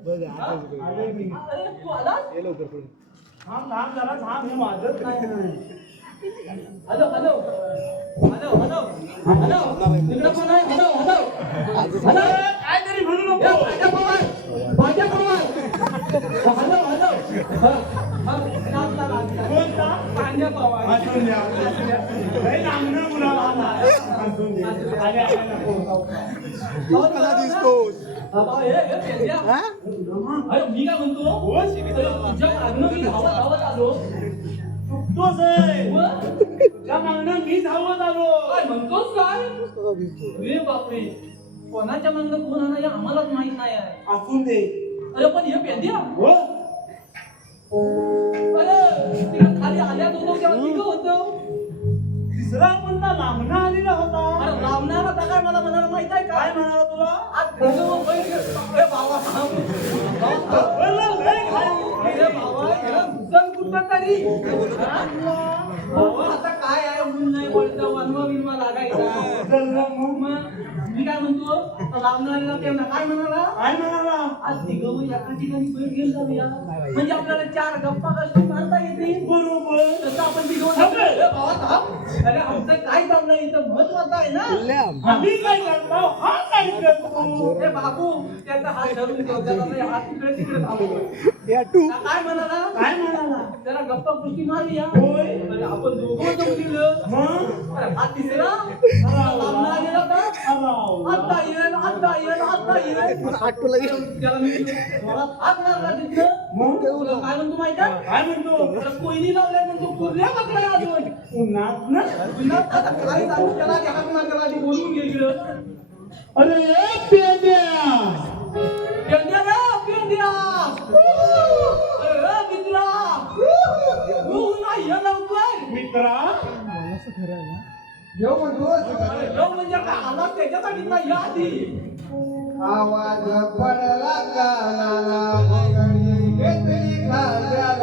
आलोय मी अरे तू आलास ये लवकर पुढे थांब थांब जरा थांब हे वाजत नाही. Hello hello. Hello hello. Hello तिकडे कोण आहे? Hello hello. हॅलो. काय तरी म्हणू नको. माझ्या पवार माझ्या पवार हॅलो हॅलो. नाचला, नाचला. कोणता पांड्या पवार हसून द्या मुलाला आले. दिसतोस. हे अरे मी काय म्हणतो हो तुझ्या मागणं मी धावत धावत आलो चुकतोच आहे मग? तुझ्या मागणं मी धावत आलो काय म्हणतोस काय अरे बापरे कोणाच्या मागणं कोण आला हे आम्हालाच माहीत नाही आहे असून दे अरे पण हे पेंड्या हो अरे खाली आल्या होतो तेव्हा तिघं होतं तिसरा मुलगा लांबणं आलेला होता. अरे लावणारा प्रकार मला म्हणाला माहीत आहे काय काय म्हणाला तुला? आज बैल बाबा थांब. बरं, लय घाई. अरे बाबा याला घुसन कुठं तरी? बाबा, आता काय आहे? ऊन नाही पडतं वनवा बिनवा लागायचा. चल मग. मग? मी काय म्हणतो? तेवढा. काय म्हणाला? काय म्हणाला? आज तिघं मग एका ठिकाणी बैठ घेऊन जाऊया. म्हणजे आपल्याला चार गप्पा कशी मारता येतील? बरोबर. तसं आपण तिघं अरे बाबा थांब. अरे आमचं काय चाललंय? इथं महत्वाचं आहे ना. आम्ही काय करतो हा काय करतो ए बाबू त्याचा हात धरून ठेव त्याचा नाही हात तिकडे तिकडे थांबव. काय म्हणाला? काय म्हणाला? जरा गप्पा गोष्टी मारूया होय. अरे आपण दोघं मग? अरे हा तिसरा? लांबला का? अराव. आता येईल आता येईल आता येईल. त्याला मी जोरात हात मारला तिथं. मग? काय म्हणतो माहिती आहे? काय म्हणतो? कोयनी लावलाय म्हणतो कुर्ल्या पकडलाय अजून. उन्हात ना? की बोलून गेलं अरे पेंड्या मित्रा तू म्हणजे आला त्याच्यासाठी नाही या आधी आवाज पडला कानाला घेतली खांद्याला.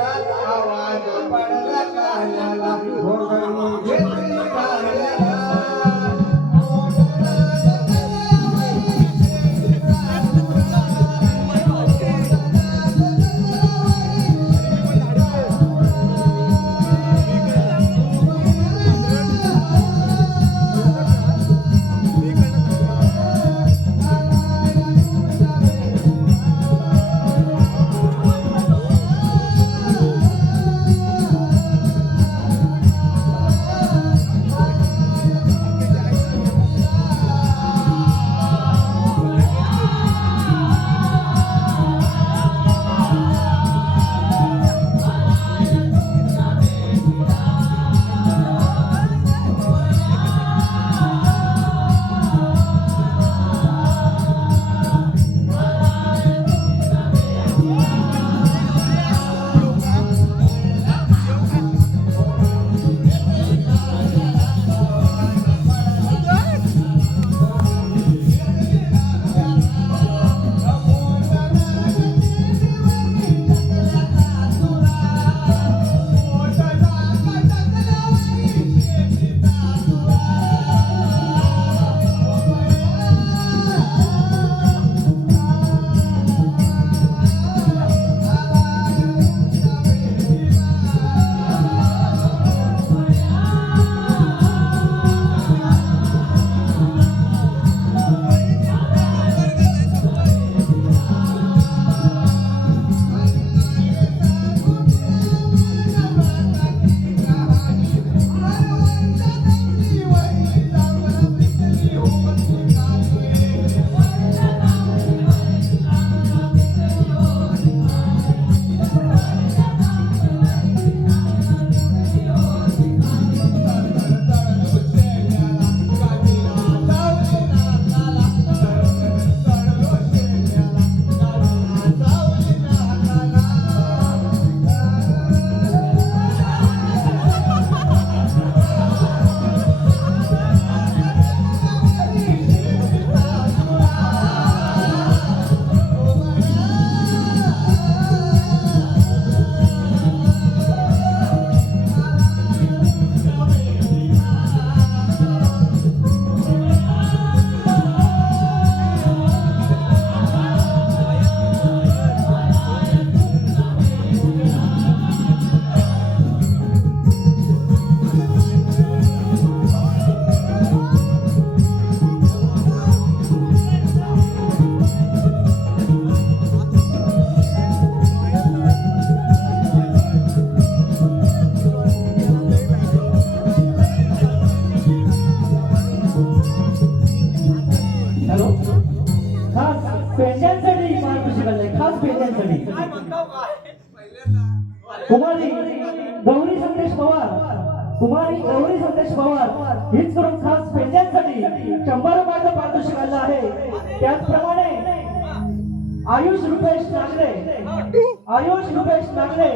आयुष रुपेश नागरे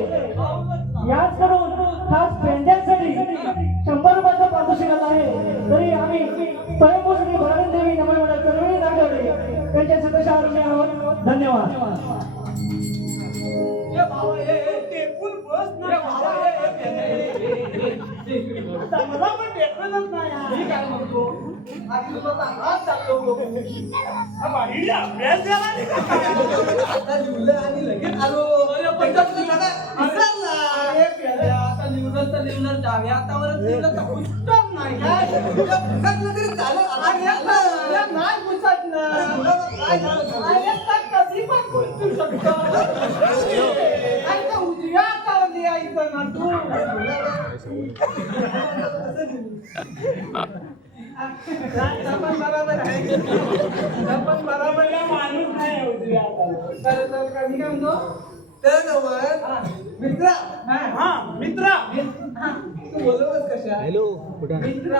याच करून खास पेंड्यांसाठी शंभर रुपयाचा पारितोषिक आहे तरी आम्ही स्वयंभूषणी भराणी देवी नमनवडा चरवणी नागवडे त्यांच्या सदस्य आरोग्य आहोत धन्यवाद मला पण भेटतच नाही आता लिवलं आणि लगेच आलो आता लिवलं तर लिवलं डाव्या हातावरच लिवलं तर पुष्टम नाही काय पुसटलं तरी चालत आणि आता नाही पुसटलं कधी पण पुसू शकतो आणि तर उजव्या हातावर लिहायचं ना तू बरोबर आहे पण बरोबर माणूस नाही तर तर कधी काय म्हणतो त्याजवळ मित्र हा मित्र तू बोलवत कशा हॅलो मित्र. मित्र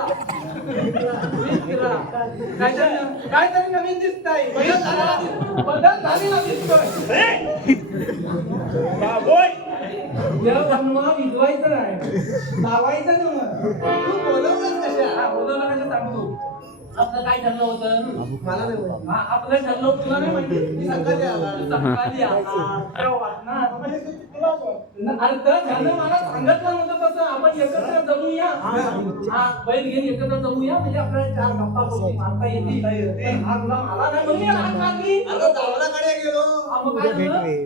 काय तरी नवीन दिसत आहे बदल झालेला दिसतोय नाही लावायचं ना. तू कशा? हा, सांगतो आपलं काय ठरलं होतं? मला नाही. हा, आपलं ठरलं होतं तुला नाही माहिती. मी सकाळी आला. तू सकाळी आला, तेव्हा ना. अरे तर त्यानं मला सांगितलं नव्हतं तसं आपण एकत्र जमूया हा. बैल घेऊन एकत्र जमूया म्हणजे आपल्याला चार गप्पा गोष्टी मारता येतील. हा तुला मला नाही म्हणून मी हाक मारली अरे दावलाकडे गेलो. हा, मग काय झालं?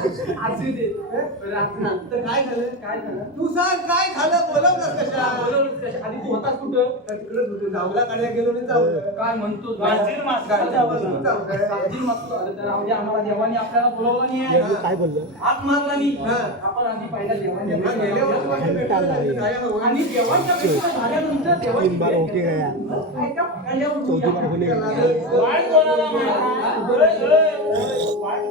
असू दे. तर काय झालं? काय झालं? तू सांग काय झालं? बोलवलंस कशा बोलवलंच कशा? आधी तू होतास कुठं? तर तिकडेच होतो जावलाकडे गेलो आणि चावलं काय म्हणतो गाजीर चावलं गाजीर मास्तर आलं तर दे, आम्हाला देवानी आपल्याला बोलवलं नाही. काय बोललं? हात मारला नाही हा. आपण आधी पहिला देवानी. गेल्या वर्षी? आणि देवाच्या भेटीला झाल्यानंतर देवाची तीन बार ओके गया. चौथी बार होने वाट कोणाला माहिती?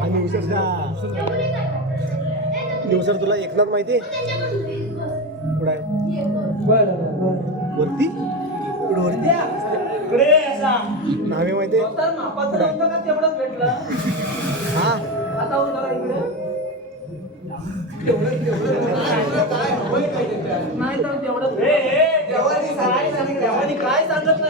आणि दिवसर तुला एकनाथ माहिती कुठं आहे? वरती? कुठं वरती नावे माहिती हा? तेवढं तेवढं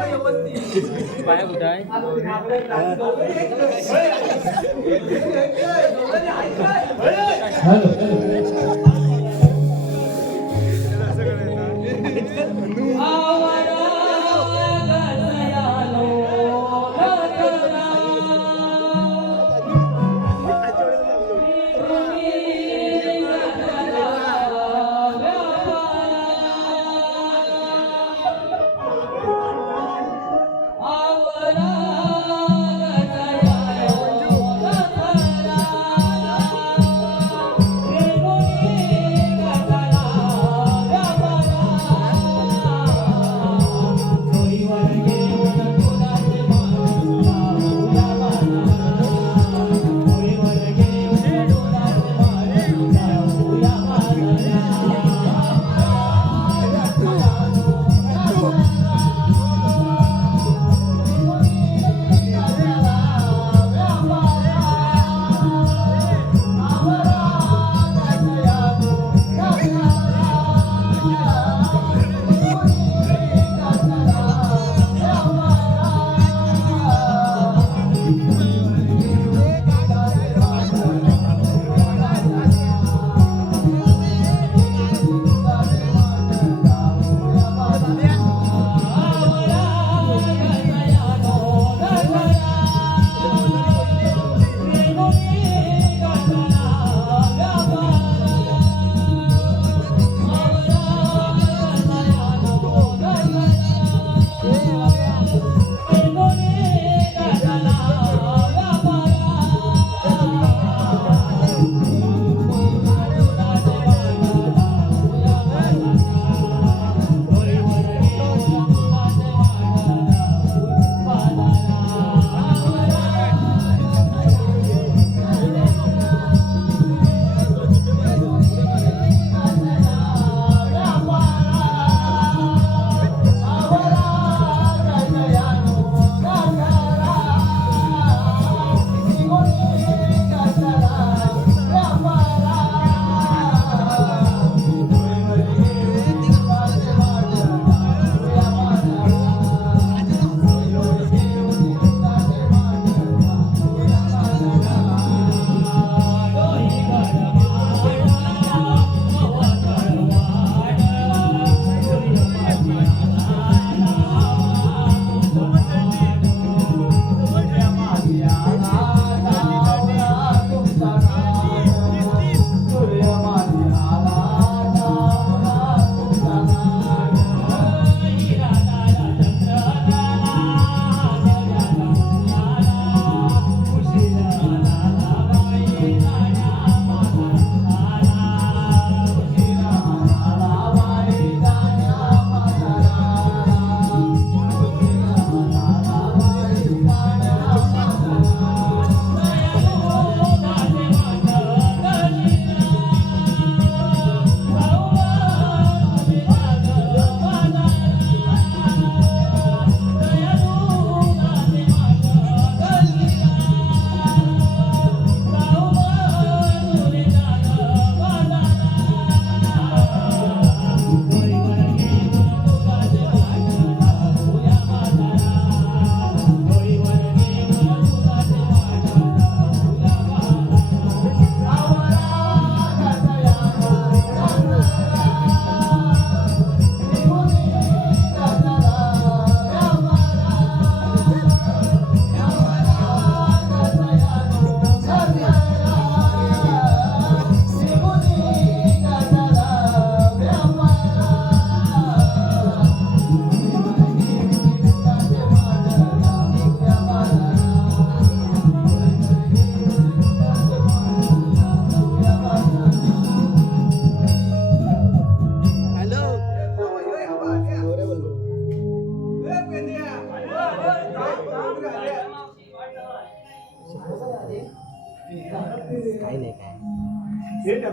पाया कुठं आहे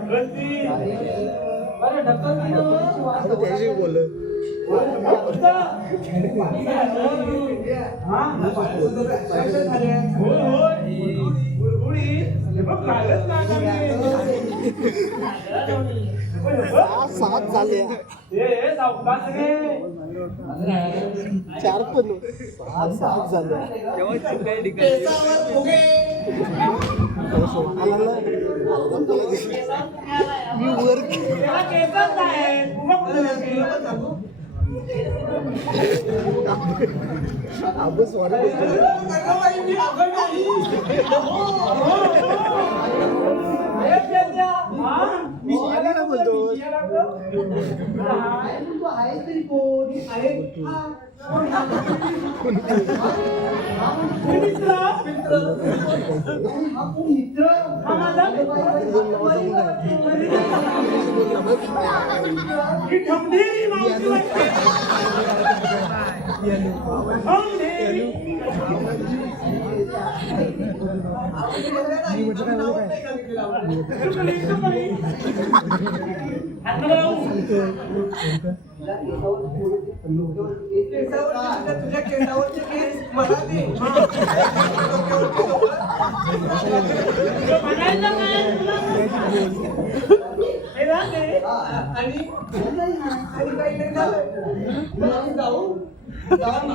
हे त्याशी बोल सात झाले. चार पण सात झाले मी वर त्याला केसच नाही. उभं कुठं बसली? आबस हे त्याच्या. हा? आली ना बोलतो तू आहेस तरी कोण आहे हे मित्र. हा कोण मित्र हा माझा.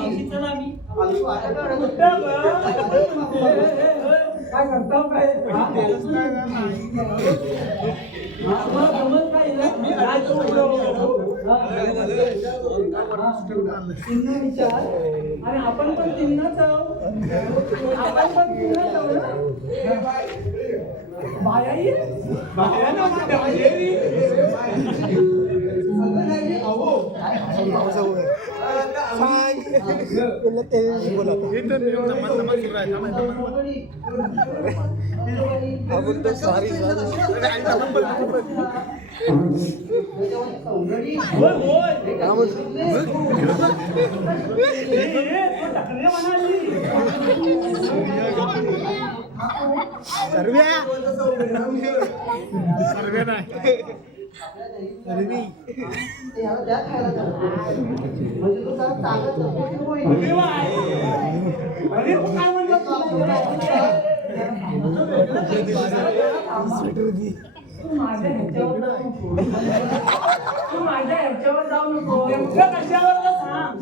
ही ठमढेरी मावशी वाटते. ठमढेरी. टुकडी, टुकडी. हात नको लावू. तुझ्या केसावरचे काय? हे? करता काय आहे. चिन्ह विचार. आणि आपण पण चिन्हच आपण पण चिन्हच आहोत ना? बाया बाया ना सांग बोलला त्याशी बोला आपण तर सॉरी होय, होय. काय म्हणतो हे, हे, तो ढकले म्हणाली. सर्व्या सर्व्या नाही याला द्या खायला. म्हणजे तो होईल. काय म्हणतो स्वेटर दी तू माझ्या ह्याच्यावर जाऊ नको कशावर सांग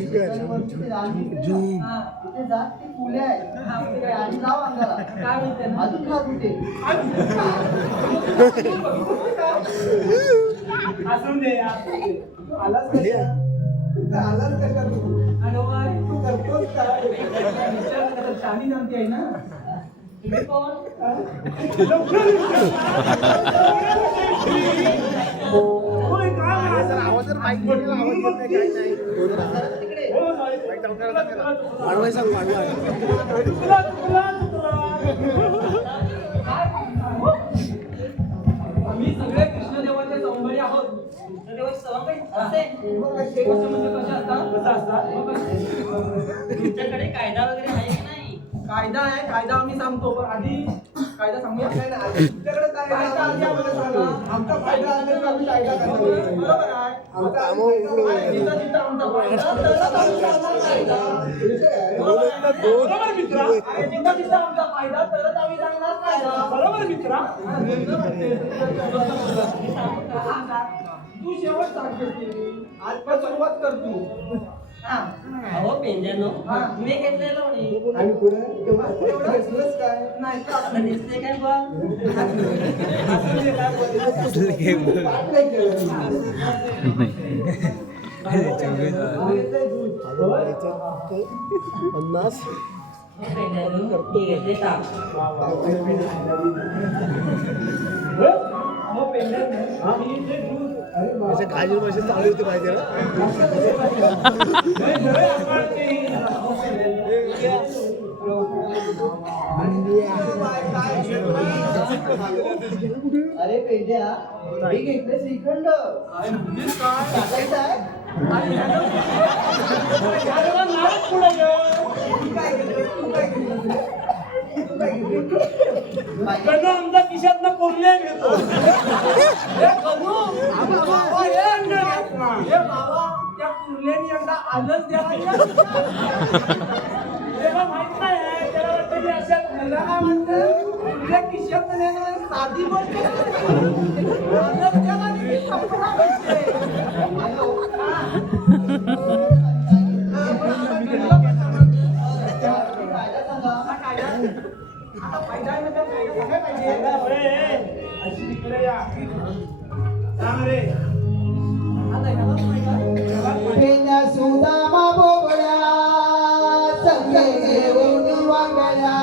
आलाच कशा तू तू काय ना आवाज जर माईक आवाज नाही. वाढवाय सांग. आम्ही सगळे कृष्णदेवाचे सौंदर्य आहोत कायदा आहे कायदा आम्ही सांगतो. पण आधी कायदा सांगूया. तुमच्याकडे? कायदा आधी आम्हाला सांगा. आमचा फायदा आला तर आम्ही कायदा करणार. बरोबर आहे. आमचं जिथं जिथं आमचा फायदा तरच आम्ही सांगणार कायदा. बरोबर आहे. ना? बरोबर मित्रा. आणि जिथं जिथं आमचा फायदा तरच आम्ही सांगणार कायदा. बरोबर मित्रा. तू शेवट सांगते आज पण सुरुवात कर तू. अहो पेंजानो हा. मी घेतलेलो आणि पुढे? तेवढं घेतलंच काय? नाही आता दिसते काय असं. पन्नास घेतले ताप मग पेंडत नाही. आणि जे दूध अरे बाप. काळजी भाषा चालू होती माहिती ना अरे पेंड्या मी घेतले श्रीखंड आहे याला नारळ पुढे हे बाबा त्या कुर्ल्यानी एकदा आलंच त्याला माहीत नाही त्याला वाटतं की अशा म्हणतं कुर्ल्या साधी गोष्ट आलंच द्यायला आणि संपला आता फायदा आहे फायदा पाहिजे? अशी इकडे या. सांग रे. सुदामा बोबड्या संगे घेऊन वांगड्या